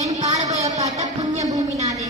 నేను పాడబోయే పాట పుణ్యభూమినాదే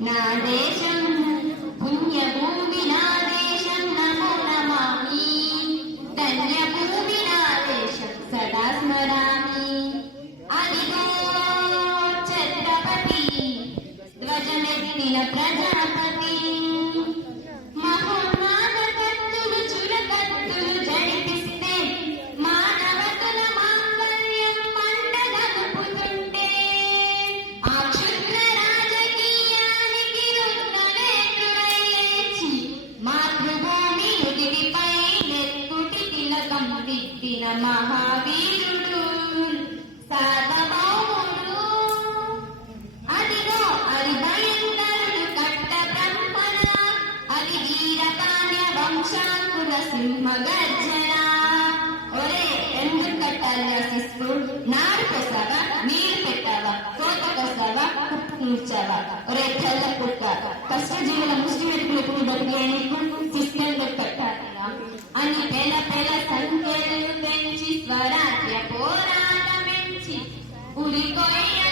నా దేశం పుణ్యభూమి నా దేశం నమో నమామి ధన్యభూమి నా దేశం సదా స్మరామి అదిగో ఛత్రపతి ధ్వజమెత్తిన ప్రజాపతి తీర్చావా ఒరే తెల్ల కుక్క కష్టజీవుల ముష్టి వెతుకులకు బతికే నీకు శిష్యంతో పెట్టారా అని పేల పేల సంఖ్యలు పెంచి స్వరాజ్య పోరాటమించి ఉరికొయ్య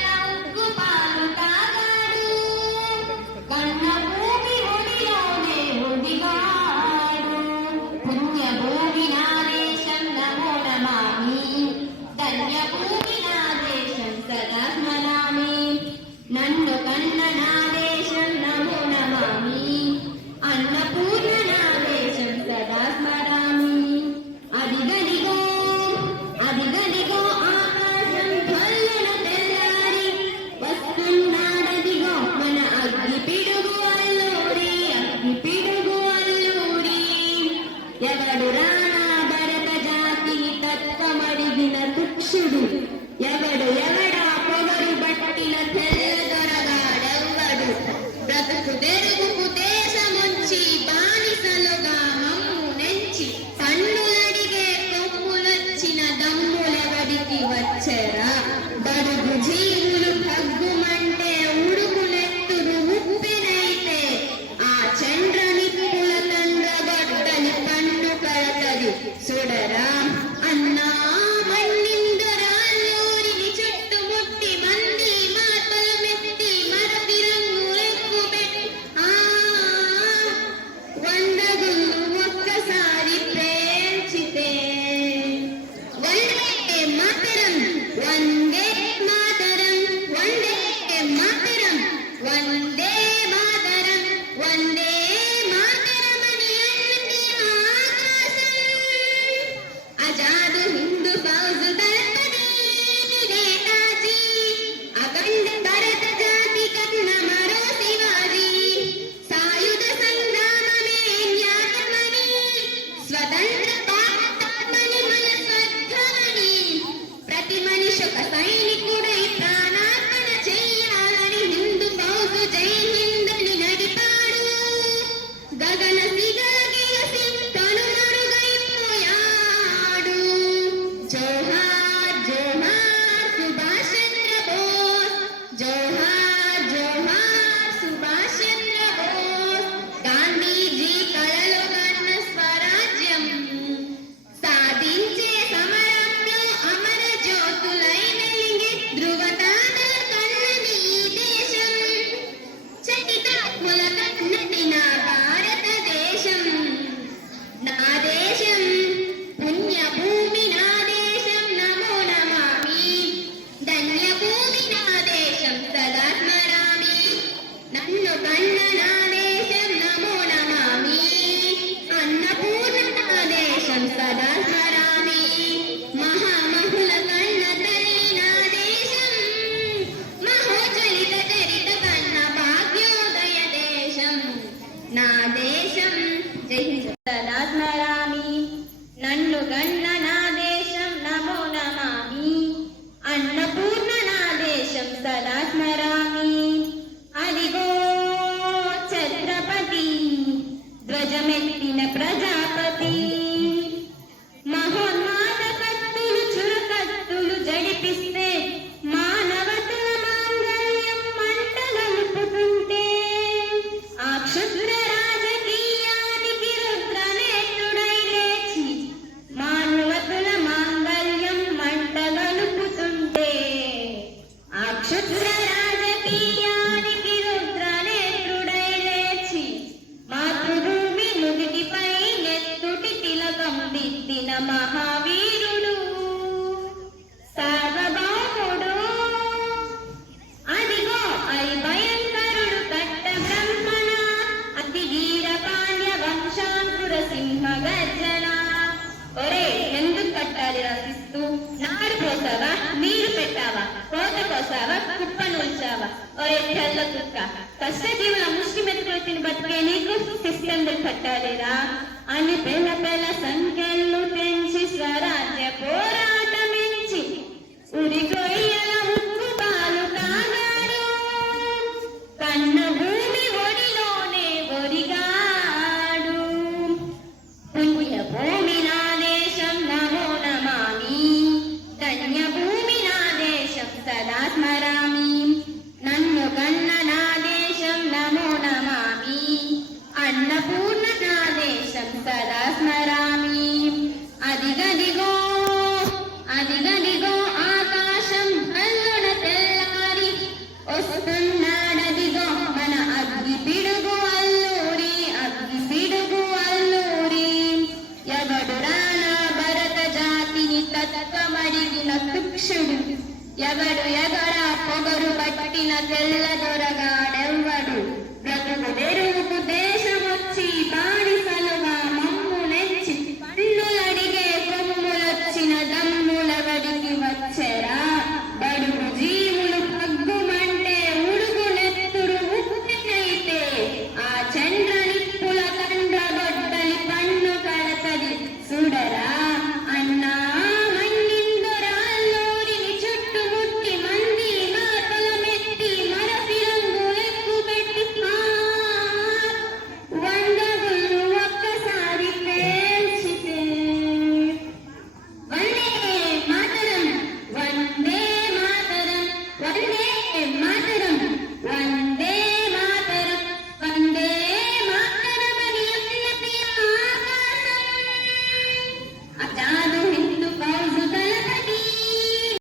Should ಒರೆ ಕಲ್ಲ ತುತ್ತ ಕಷ್ಟ ಜೀವನ ಮುಷ್ಟಿ ಮೆತ್ಕೊಳ್ತೀನಿ ಬದುಕೆ ನೀಗೂ ಸಿಸ್ಟಂದು ಕಟ್ಟಾರಿರ ಅಲ್ಲಿ ಬೆಲ್ಲ ಬೆಲ್ಲ ಸಂಖ್ಯೆಯನ್ನು ತೆಂಚಿ ಸ್ವರಾಜ್ಯ పోరాటమించి ఉరికొయి ನಗಡು ಯಗಡ ಪೊಗರು ಬಟ್ಟಿನ ತೆಲ್ಲದೊರಗಾಡ